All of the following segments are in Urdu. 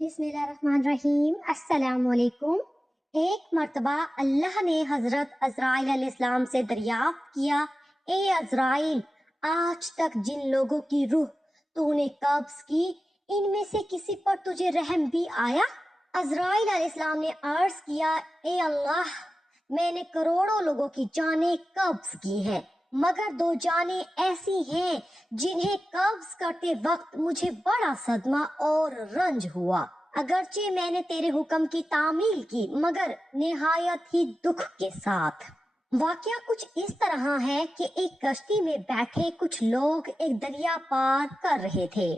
بسم اللہ الرحمن الرحیم۔ السلام علیکم۔ ایک مرتبہ اللہ نے حضرت عزرائیل علیہ السلام سے دریافت کیا، اے عزرائیل، آج تک جن لوگوں کی روح تو نے قبض کی، ان میں سے کسی پر تجھے رحم بھی آیا؟ عزرائیل علیہ السلام نے عرض کیا، اے اللہ، میں نے کروڑوں لوگوں کی جانیں قبض کی ہیں، مگر 2 جانیں ایسی ہیں جنہیں قبض کرتے وقت مجھے بڑا صدمہ اور رنج ہوا۔ اگرچہ میں نے تیرے حکم کی تعمیل کی، مگر نہایت ہی دکھ کے ساتھ۔ واقعہ کچھ اس طرح ہے کہ ایک کشتی میں بیٹھے کچھ لوگ ایک دریا پار کر رہے تھے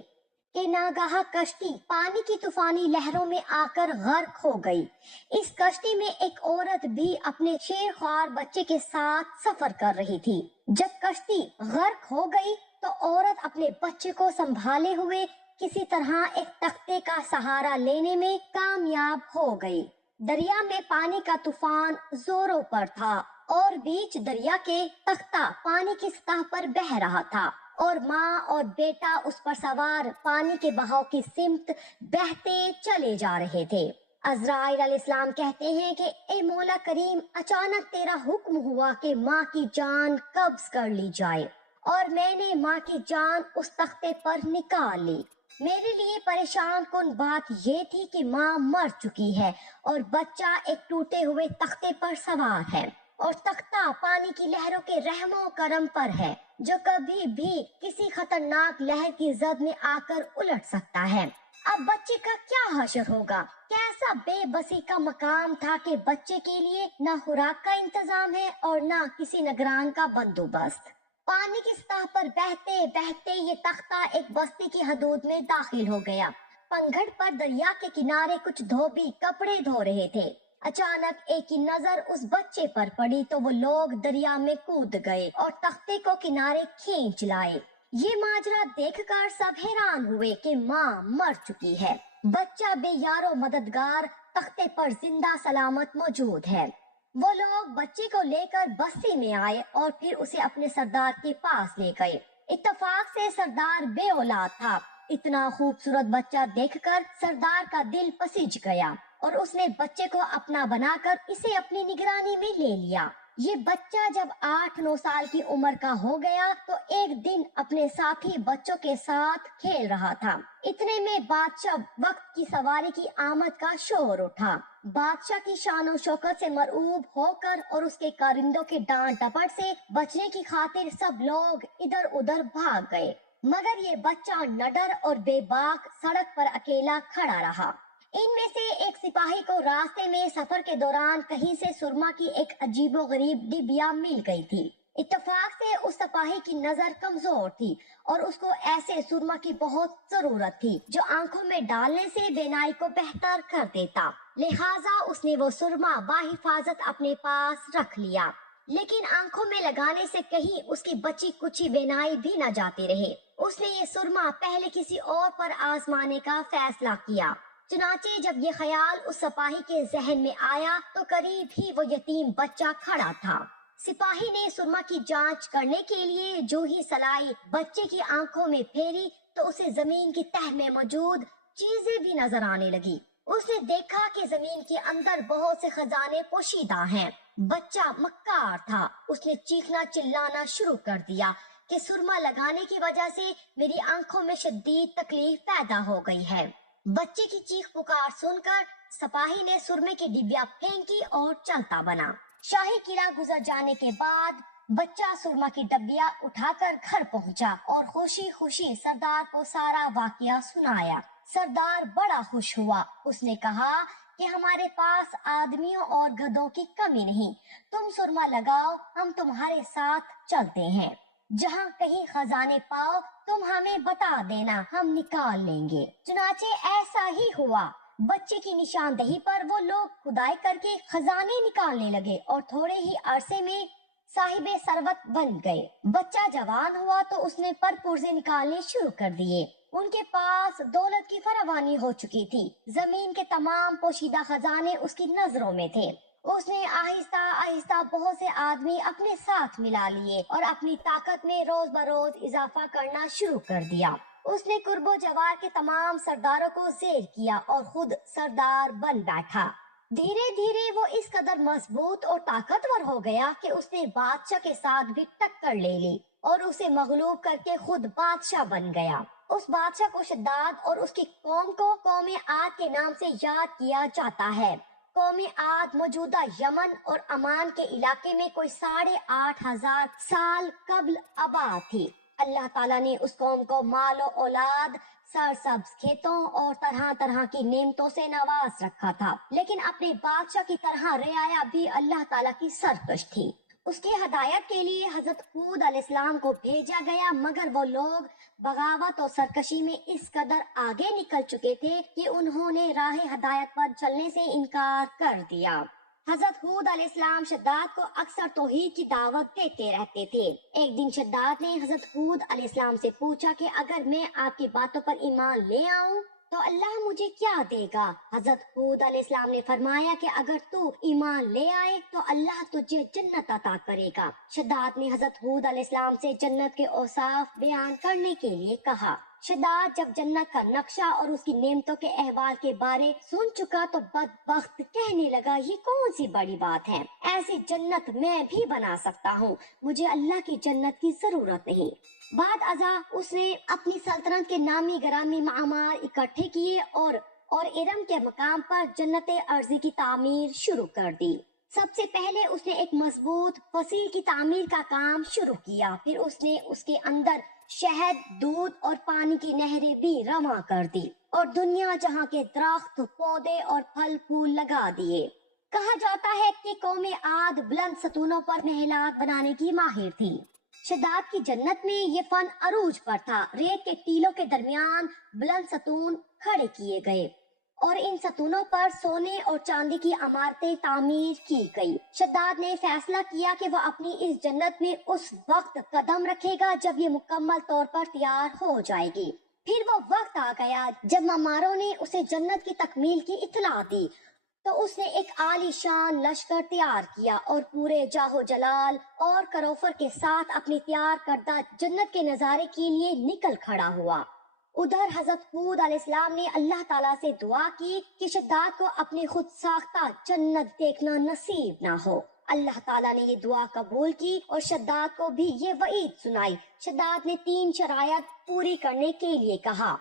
کہ ناگہاں کشتی پانی کی طوفانی لہروں میں آ کر غرق ہو گئی۔ اس کشتی میں ایک عورت بھی اپنے شیرخوار بچے کے ساتھ سفر کر رہی تھی۔ جب کشتی غرق ہو گئی تو عورت اپنے بچے کو سنبھالے ہوئے کسی طرح ایک تختے کا سہارا لینے میں کامیاب ہو گئی۔ دریا میں پانی کا طوفان زوروں پر تھا اور بیچ دریا کے تختہ پانی کی سطح پر بہہ رہا تھا اور ماں اور بیٹا اس پر سوار پانی کے بہاؤ کی سمت بہتے چلے جا رہے تھے۔ عزرائیل علیہ السلام کہتے ہیں کہ اے مولا کریم، اچانک تیرا حکم ہوا کہ ماں کی جان قبض کر لی جائے، اور میں نے ماں کی جان اس تختے پر نکال لی۔ میرے لیے پریشان کن بات یہ تھی کہ ماں مر چکی ہے اور بچہ ایک ٹوٹے ہوئے تختے پر سوار ہے، اور تختہ پانی کی لہروں کے رحم و کرم پر ہے، جو کبھی بھی کسی خطرناک لہر کی زد میں آ کر الٹ سکتا ہے۔ اب بچے کا کیا حشر ہوگا؟ کیسا بے بسی کا مقام تھا کہ بچے کے لیے نہ خوراک کا انتظام ہے اور نہ کسی نگران کا بندوبست۔ پانی کی سطح پر بہتے بہتے یہ تختہ ایک بستی کی حدود میں داخل ہو گیا۔ پنگھڑ پر دریا کے کنارے کچھ دھوبی کپڑے دھو رہے تھے۔ اچانک ایک کی نظر اس بچے پر پڑی تو وہ لوگ دریا میں کود گئے اور تختے کو کنارے کھینچ لائے۔ یہ ماجرا دیکھ کر سب حیران ہوئے کہ ماں مر چکی ہے، بچہ بے یار و مددگار تختے پر زندہ سلامت موجود ہے۔ وہ لوگ بچے کو لے کر بستی میں آئے اور پھر اسے اپنے سردار کے پاس لے گئے۔ اتفاق سے سردار بے اولاد تھا۔ اتنا خوبصورت بچہ دیکھ کر سردار کا دل پسج گیا اور اس نے بچے کو اپنا بنا کر اسے اپنی نگرانی میں لے لیا۔ یہ بچہ جب 8-9 سال کی عمر کا ہو گیا تو ایک دن اپنے ساتھی بچوں کے ساتھ کھیل رہا تھا۔ اتنے میں بادشاہ وقت کی سواری کی آمد کا شور اٹھا۔ بادشاہ کی شان و شوکت سے مرعوب ہو کر اور اس کے کارندوں کے ڈانٹ ڈپٹ سے بچنے کی خاطر سب لوگ ادھر ادھر بھاگ گئے، مگر یہ بچہ نڈر اور بے باک سڑک پر اکیلا کھڑا رہا۔ ان میں سے ایک سپاہی کو راستے میں سفر کے دوران کہیں سے سرما کی ایک عجیب و غریب ڈبیا مل گئی تھی۔ اتفاق سے اس سپاہی کی نظر کمزور تھی اور اس کو ایسے سرما کی بہت ضرورت تھی جو آنکھوں میں ڈالنے سے بینائی کو بہتر کر دیتا، لہٰذا اس نے وہ سرما بحفاظت اپنے پاس رکھ لیا، لیکن آنکھوں میں لگانے سے کہیں اس کی بچی کچی بینائی بھی نہ جاتی رہے۔ اس نے یہ سرما پہلے کسی اور پر آزمانے کا فیصلہ کیا۔ چنانچہ جب یہ خیال اس سپاہی کے ذہن میں آیا تو قریب ہی وہ یتیم بچہ کھڑا تھا۔ سپاہی نے سرما کی جانچ کرنے کے لیے جو ہی سلائی بچے کی آنکھوں میں پھیری تو اسے زمین کی تہہ میں موجود چیزیں بھی نظر آنے لگی۔ اس نے دیکھا کہ زمین کے اندر بہت سے خزانے پوشیدہ ہیں۔ بچہ مکار تھا۔ اس نے چیخنا چلانا شروع کر دیا کہ سرما لگانے کی وجہ سے میری آنکھوں میں شدید تکلیف پیدا ہو گئی ہے۔ بچے کی چیخ پکار سن کر سپاہی نے سرمے کی ڈبیا پھینکی اور چلتا بنا۔ شاہی قلعہ گزر جانے کے بعد بچہ سرما کی ڈبیا اٹھا کر گھر پہنچا اور خوشی خوشی سردار کو سارا واقعہ سنایا۔ سردار بڑا خوش ہوا۔ اس نے کہا کہ ہمارے پاس آدمیوں اور گدھوں کی کمی نہیں، تم سرما لگاؤ، ہم تمہارے ساتھ چلتے ہیں۔ جہاں کہیں خزانے پاؤ تم ہمیں بتا دینا، ہم نکال لیں گے۔ چنانچہ ایسا ہی ہوا۔ بچے کی نشاندہی پر وہ لوگ کھدائی کر کے خزانے نکالنے لگے اور تھوڑے ہی عرصے میں صاحب ثروت بن گئے۔ بچہ جوان ہوا تو اس نے پر پرزے نکالنے شروع کر دیے۔ ان کے پاس دولت کی فراوانی ہو چکی تھی۔ زمین کے تمام پوشیدہ خزانے اس کی نظروں میں تھے۔ اس نے آہستہ آہستہ بہت سے آدمی اپنے ساتھ ملا لیے اور اپنی طاقت میں روز بروز اضافہ کرنا شروع کر دیا۔ اس نے قرب و جوار کے تمام سرداروں کو زیر کیا اور خود سردار بن بیٹھا۔ دھیرے دھیرے وہ اس قدر مضبوط اور طاقتور ہو گیا کہ اس نے بادشاہ کے ساتھ بھی ٹکر لے لی اور اسے مغلوب کر کے خود بادشاہ بن گیا۔ اس بادشاہ کو شداد اور اس کی قوم کو قوم عاد کے نام سے یاد کیا جاتا ہے۔ قوم عاد موجودہ یمن اور عمان کے علاقے میں کوئی 8,500 سال قبل آباد تھی۔ اللہ تعالیٰ نے اس قوم کو مال و اولاد، سرسبز کھیتوں اور طرح طرح کی نعمتوں سے نواز رکھا تھا، لیکن اپنے بادشاہ کی طرح رعایا بھی اللہ تعالیٰ کی سرکش تھی۔ اس کی ہدایت کے لیے حضرت ہود علیہ السلام کو بھیجا گیا، مگر وہ لوگ بغاوت اور سرکشی میں اس قدر آگے نکل چکے تھے کہ انہوں نے راہ ہدایت پر چلنے سے انکار کر دیا۔ حضرت ہود علیہ السلام شداد کو اکثر توحید کی دعوت دیتے رہتے تھے۔ ایک دن شداد نے حضرت ہود علیہ السلام سے پوچھا کہ اگر میں آپ کی باتوں پر ایمان لے آؤں تو اللہ مجھے کیا دے گا؟ حضرت ہود علیہ السلام نے فرمایا کہ اگر تو ایمان لے آئے تو اللہ تجھے جنت عطا کرے گا۔ شداد نے حضرت ہود علیہ السلام سے جنت کے اوصاف بیان کرنے کے لیے کہا۔ شداد جب جنت کا نقشہ اور اس کی نعمتوں کے احوال کے بارے سن چکا تو بدبخت کہنے لگا، یہ کون سی بڑی بات ہے، ایسی جنت میں بھی بنا سکتا ہوں، مجھے اللہ کی جنت کی ضرورت نہیں۔ بعد ازاں اس نے اپنی سلطنت کے نامی گرامی معمار اکٹھے کیے اور ارم کے مقام پر جنت ارضی کی تعمیر شروع کر دی۔ سب سے پہلے اس نے ایک مضبوط فصیل کی تعمیر کا کام شروع کیا، پھر اس نے اس کے اندر شہد، دودھ اور پانی کی نہریں بھی رواں کر دی اور دنیا جہاں کے درخت، پودے اور پھل پھول لگا دیے۔ کہا جاتا ہے کہ قوم عاد بلند ستونوں پر محلات بنانے کی ماہر تھی۔ شداد کی جنت میں یہ فن عروج پر تھا۔ ریت کے ٹیلوں کے درمیان بلند ستون کھڑے کیے گئے اور ان ستونوں پر سونے اور چاندی کی عمارتیں تعمیر کی گئی۔ شداد نے فیصلہ کیا کہ وہ اپنی اس جنت میں اس وقت قدم رکھے گا جب یہ مکمل طور پر تیار ہو جائے گی۔ پھر وہ وقت آ گیا جب معماروں نے اسے جنت کی تکمیل کی اطلاع دی تو اس نے ایک عالی شان لشکر تیار کیا اور پورے جاہو جلال اور کروفر کے ساتھ اپنی تیار کردہ جنت کے نظارے کے لیے نکل کھڑا ہوا۔ ادھر حضرت ہود علیہ السلام نے اللہ تعالیٰ سے دعا کی کہ شداد کو اپنی خود ساختہ جنت دیکھنا نصیب نہ ہو۔ اللہ تعالیٰ نے یہ دعا قبول کی اور شداد کو بھی یہ وعید سنائی۔ شداد نے 3 شرائط پوری کرنے کے لیے کہا،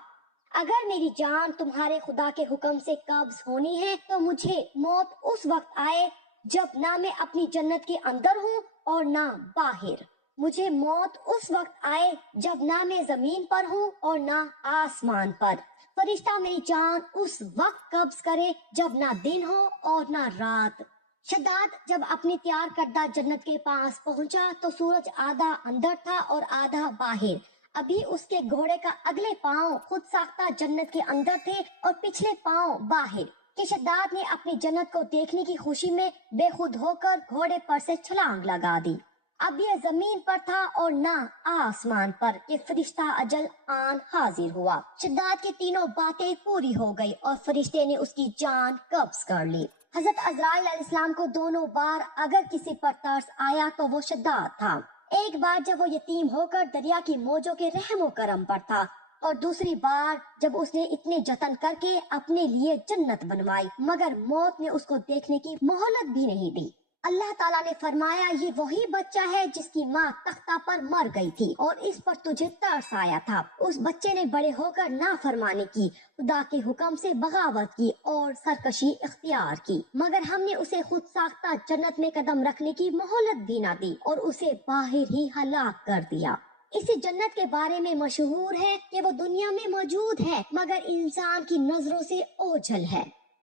اگر میری جان تمہارے خدا کے حکم سے قبض ہونی ہے تو مجھے موت اس وقت آئے جب نہ میں اپنی جنت کے اندر ہوں اور نہ باہر۔ مجھے موت اس وقت آئے جب نہ میں زمین پر ہوں اور نہ آسمان پر۔ فرشتہ میری جان اس وقت قبض کرے جب نہ دن ہو اور نہ رات۔ شداد جب اپنی تیار کردہ جنت کے پاس پہنچا تو سورج آدھا اندر تھا اور آدھا باہر۔ ابھی اس کے گھوڑے کا اگلے پاؤں خود ساختہ جنت کے اندر تھے اور پچھلے پاؤں باہر، کہ شداد نے اپنی جنت کو دیکھنے کی خوشی میں بے خود ہو کر گھوڑے پر سے چھلانگ لگا دی۔ اب یہ زمین پر تھا اور نہ آسمان پر کہ فرشتہ اجل آن حاضر ہوا۔ شداد کی تینوں باتیں پوری ہو گئی اور فرشتے نے اس کی جان قبض کر لی۔ حضرت عزرائیل علیہ السلام کو دونوں بار اگر کسی پر ترس آیا تو وہ شداد تھا۔ ایک بار جب وہ یتیم ہو کر دریا کی موجوں کے رحم و کرم پر تھا، اور دوسری بار جب اس نے اتنے جتن کر کے اپنے لیے جنت بنوائی مگر موت نے اس کو دیکھنے کی مہلت بھی نہیں دی۔ اللہ تعالیٰ نے فرمایا، یہ وہی بچہ ہے جس کی ماں تختہ پر مر گئی تھی اور اس پر تجھے ترس آیا تھا۔ اس بچے نے بڑے ہو کر نافرمانی کی، خدا کے حکم سے بغاوت کی اور سرکشی اختیار کی، مگر ہم نے اسے خود ساختہ جنت میں قدم رکھنے کی مہلت بھی نہ دی اور اسے باہر ہی ہلاک کر دیا۔ اسی جنت کے بارے میں مشہور ہے کہ وہ دنیا میں موجود ہے مگر انسان کی نظروں سے اوجھل ہے۔